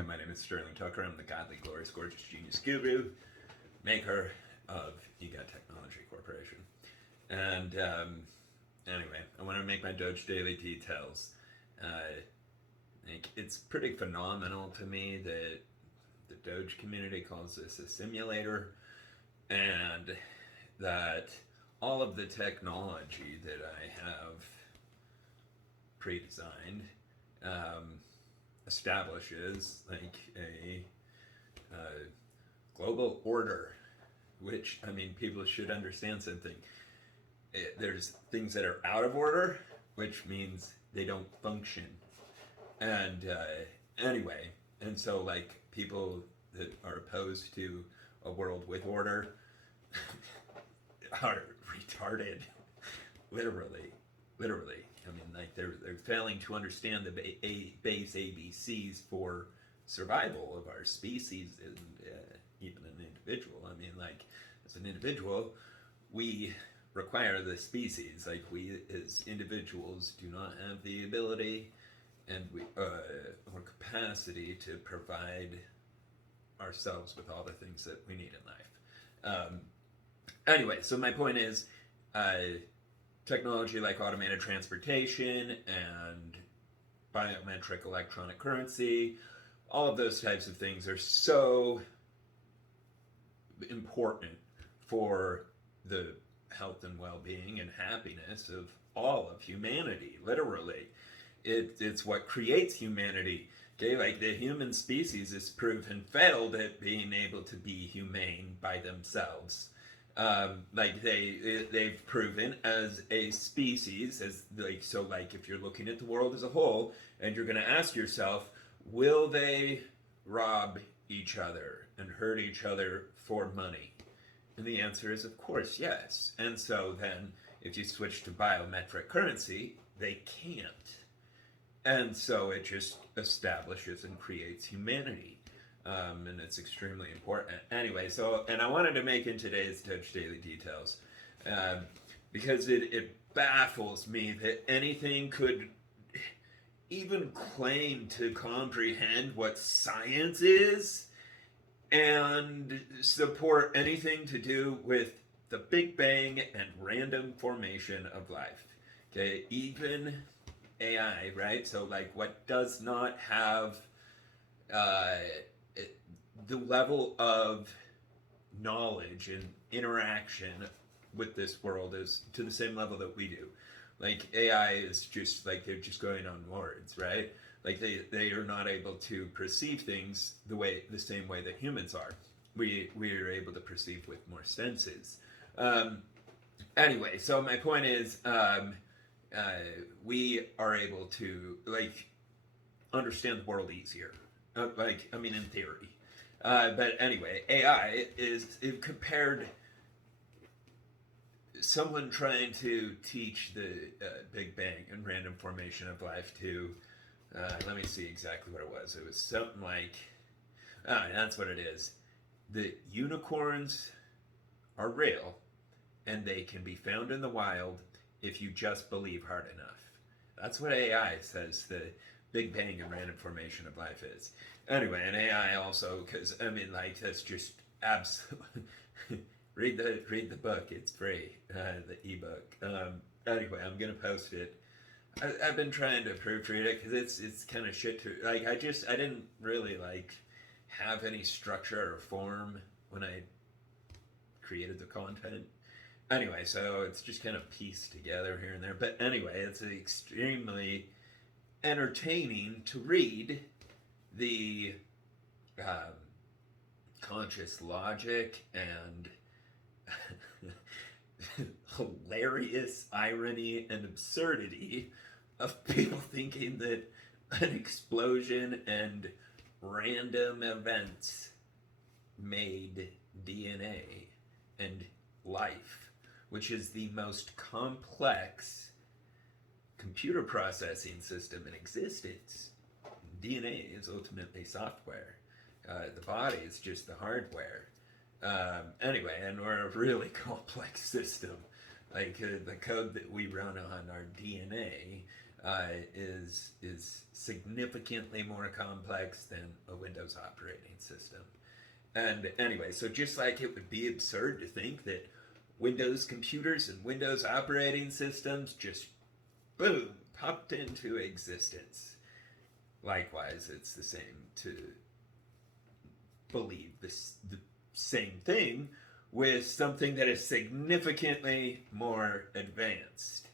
Hi, my name is Sterling Tucker. I'm the godly, glorious, gorgeous genius guru, maker of EGOT Technology Corporation. And anyway, I want to make my Doge daily details. It's pretty phenomenal to me that the Doge community calls this a simulator, and that all of the technology that I have pre-designed establishes like a global order, which, I mean, people should understand something. There's things that are out of order, which means they don't function. And anyway, and so like people that are opposed to a world with order are retarded, literally. I mean, like they're failing to understand the base ABCs for survival of our species and even an individual. I mean, like as an individual, we require the species. Like we as individuals do not have the ability and we or capacity to provide ourselves with all the things that we need in life. Anyway, so my point is, technology like automated transportation and biometric electronic currency, all of those types of things are so important for the health and well-being and happiness of all of humanity, literally. It's what creates humanity. Okay, like the human species is proven failed at being able to be humane by themselves. Like they've proven as a species, as like, so like if you're looking at the world as a whole and you're going to ask yourself, will they rob each other and hurt each other for money? And the answer is, of course, yes. And so then if you switch to biometric currency, they can't. And so it just establishes and creates humanity. And it's extremely important. Anyway, so, and I wanted to make in today's Doge Daily Details, because it baffles me that anything could even claim to comprehend what science is and support anything to do with the Big Bang and random formation of life. Okay, even AI, right? So like what does not have the level of knowledge and interaction with this world is to the same level that we do. Like AI is just like they're just going on words, right? Like they are not able to perceive things the same way that humans are. We are able to perceive with more senses. Anyway, so my point is, we are able to like understand the world easier. Like, I mean, in theory. But anyway, AI is compared someone trying to teach the Big Bang and random formation of life to, let me see exactly what it was. It was something like, that's what it is. The unicorns are real and they can be found in the wild if you just believe hard enough. That's what AI says the Big Bang and random formation of life is. Anyway, and AI also, because I mean, like that's just absolutely. read the book. It's free, the ebook. Anyway, I'm gonna post it. I've been trying to proofread it because it's kind of shit to like. I didn't really like have any structure or form when I created the content. Anyway, so it's just kind of pieced together here and there. But anyway, it's extremely entertaining to read the conscious logic and hilarious irony and absurdity of people thinking that an explosion and random events made DNA and life, which is the most complex computer processing system in existence. DNA is ultimately software. The body is just the hardware. Anyway, and we're a really complex system. Like the code that we run on our DNA is significantly more complex than a Windows operating system. And anyway, so just like it would be absurd to think that Windows computers and Windows operating systems just boom popped into existence. Likewise, it's the same to believe the same thing with something that is significantly more advanced,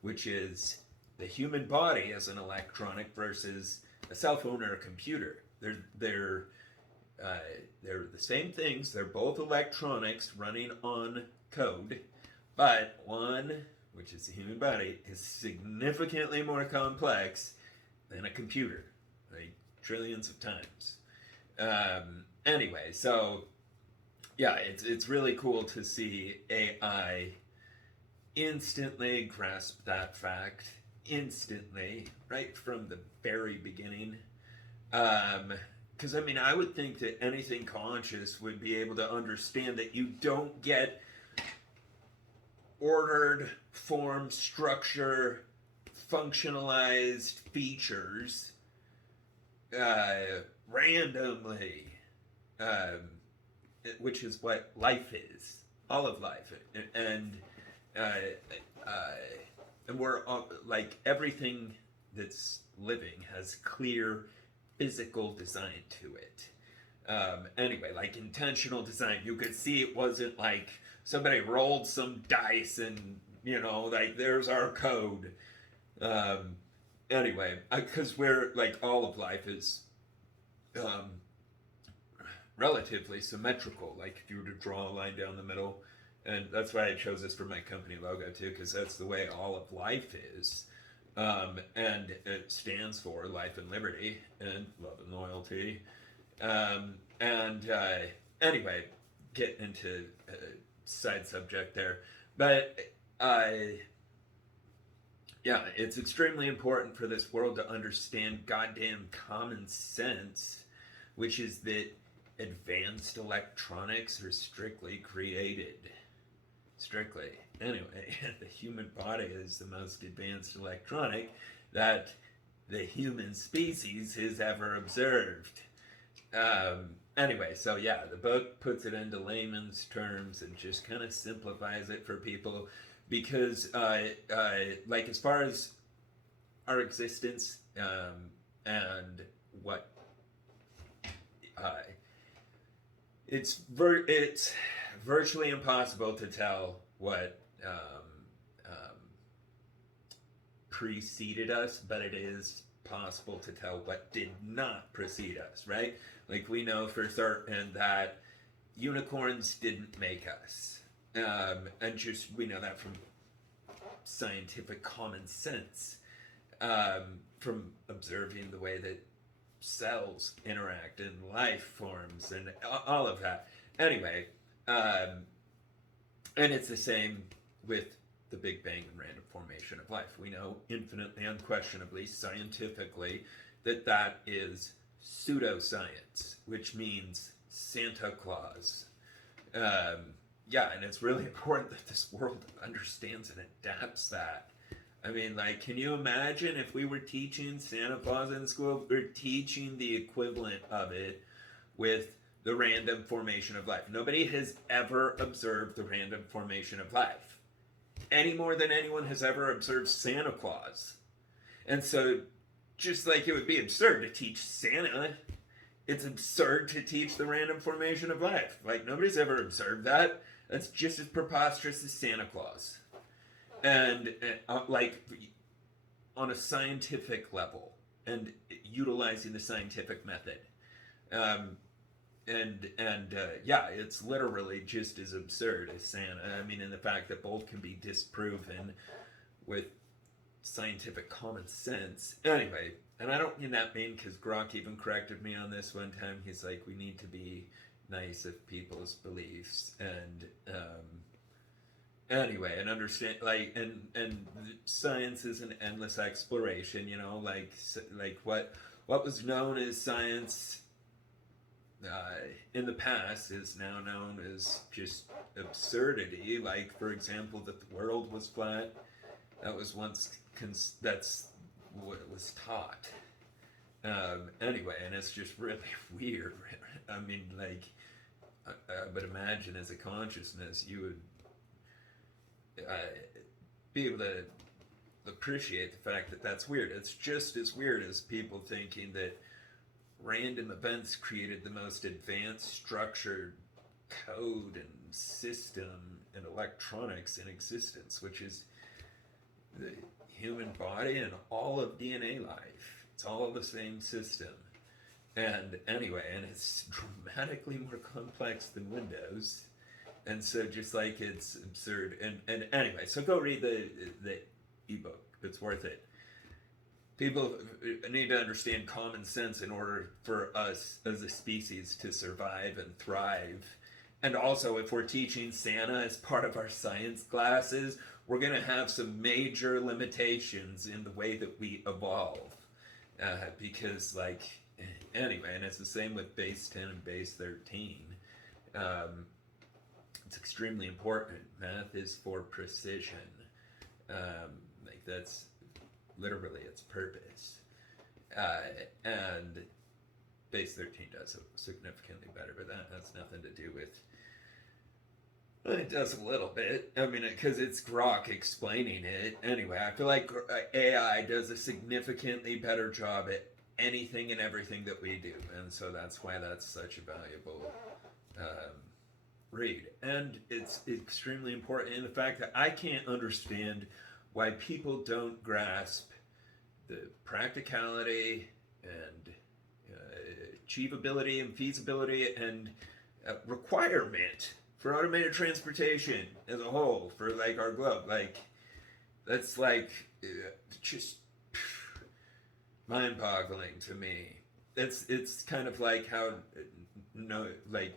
which is the human body as an electronic versus a cell phone or a computer. They're the same things. They're both electronics running on code, but one, which is the human body, is significantly more complex than a computer, like trillions of times. Anyway, so yeah, it's really cool to see AI instantly grasp that fact, instantly, right from the very beginning. Because I mean, I would think that anything conscious would be able to understand that you don't get ordered form, structure, functionalized features randomly, which is what life is, all of life, uh, and we're all, like everything that's living has clear physical design to it. Anyway, like intentional design, you could see it wasn't like somebody rolled some dice and like there's our code. Anyway, because we're like all of life is relatively symmetrical. Like if you were to draw a line down the middle, and that's why I chose this for my company logo too, because that's the way all of life is. And it stands for life and liberty and love and loyalty. Anyway, get into a side subject there. But yeah, it's extremely important for this world to understand goddamn common sense, which is that advanced electronics are strictly created. Strictly. Anyway, the human body is the most advanced electronic that the human species has ever observed. Anyway, so yeah, the book puts it into layman's terms and just kind of simplifies it for people because, like, as far as our existence and what it's virtually impossible to tell what preceded us, but it is possible to tell what did not precede us, right? Like we know for certain that unicorns didn't make us. And just we know that from scientific common sense, from observing the way that cells interact and life forms and all of that. Anyway, and it's the same with the Big Bang and random formation of life. We know infinitely, unquestionably, scientifically, that is pseudoscience, which means Santa Claus. Yeah, and it's really important that this world understands and adapts that. I mean, like, can you imagine if we were teaching Santa Claus in school? We're teaching the equivalent of it with the random formation of life. Nobody has ever observed the random formation of life any more than anyone has ever observed Santa Claus. And so, just like it would be absurd to teach Santa, it's absurd to teach the random formation of life. Like, nobody's ever observed that. That's just as preposterous as Santa Claus. And like, on a scientific level, and utilizing the scientific method. Yeah, it's literally just as absurd as Santa. I mean, in the fact that both can be disproven with scientific common sense. Anyway, and I don't mean that mean because Grok even corrected me on this one time. He's like, we need to be nice of people's beliefs and anyway, and understand like and science is an endless exploration. Like what was known as science in the past is now known as just absurdity. Like, for example, that the world was flat. That was once that's was taught. Anyway, and it's just really weird. I mean, like, I would imagine as a consciousness, you would be able to appreciate the fact that that's weird. It's just as weird as people thinking that random events created the most advanced structured code and system and electronics in existence, which is the human body and all of DNA life. It's all the same system. And anyway, and it's dramatically more complex than Windows. And so just like it's absurd. And anyway, so go read the ebook. It's worth it. People need to understand common sense in order for us as a species to survive and thrive. And also, if we're teaching Santa as part of our science classes, we're going to have some major limitations in the way that we evolve. Because, like, anyway, and it's the same with base 10 and base 13. It's extremely important. Math is for precision. Like, that's literally its purpose. And base 13 does significantly better, but that has nothing to do with. It does a little bit. I mean, because it's Grok explaining it. Anyway, I feel like AI does a significantly better job at anything and everything that we do. And so that's why that's such a valuable read. And it's extremely important in the fact that I can't understand why people don't grasp the practicality and achievability and feasibility and requirement for automated transportation as a whole for like our globe. Like, that's like just mind-boggling to me. It's kind of like how like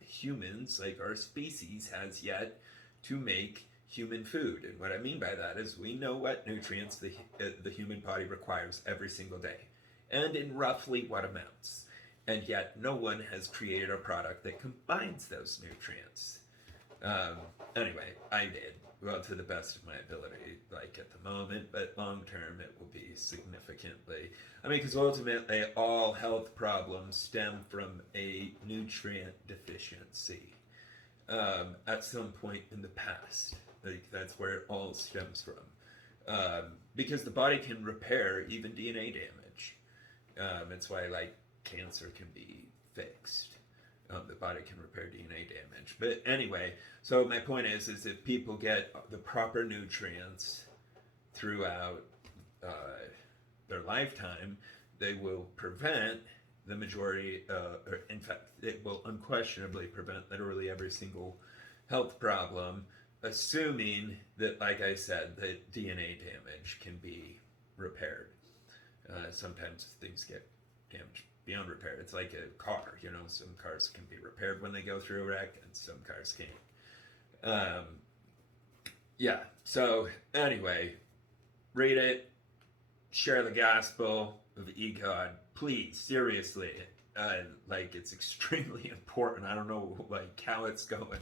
humans, like our species, has yet to make human food. And what I mean by that is we know what nutrients the human body requires every single day, and in roughly what amounts. And yet no one has created a product that combines those nutrients. Anyway, I did. Well, to the best of my ability, like at the moment, but long term it will be significantly. I mean, because ultimately all health problems stem from a nutrient deficiency at some point in the past. Like, that's where it all stems from. Because the body can repair even DNA damage. It's why, like, cancer can be fixed. The body can repair DNA damage. But anyway, so my point is if people get the proper nutrients throughout their lifetime, they will prevent the majority, or in fact, it will unquestionably prevent literally every single health problem, assuming that, like I said, that DNA damage can be repaired. Sometimes things get damaged beyond repair. It's like a car, some cars can be repaired when they go through a wreck, and some cars can't. Yeah, so anyway, read it, share the gospel of God, please, seriously. Like, it's extremely important. I don't know, like, how it's going.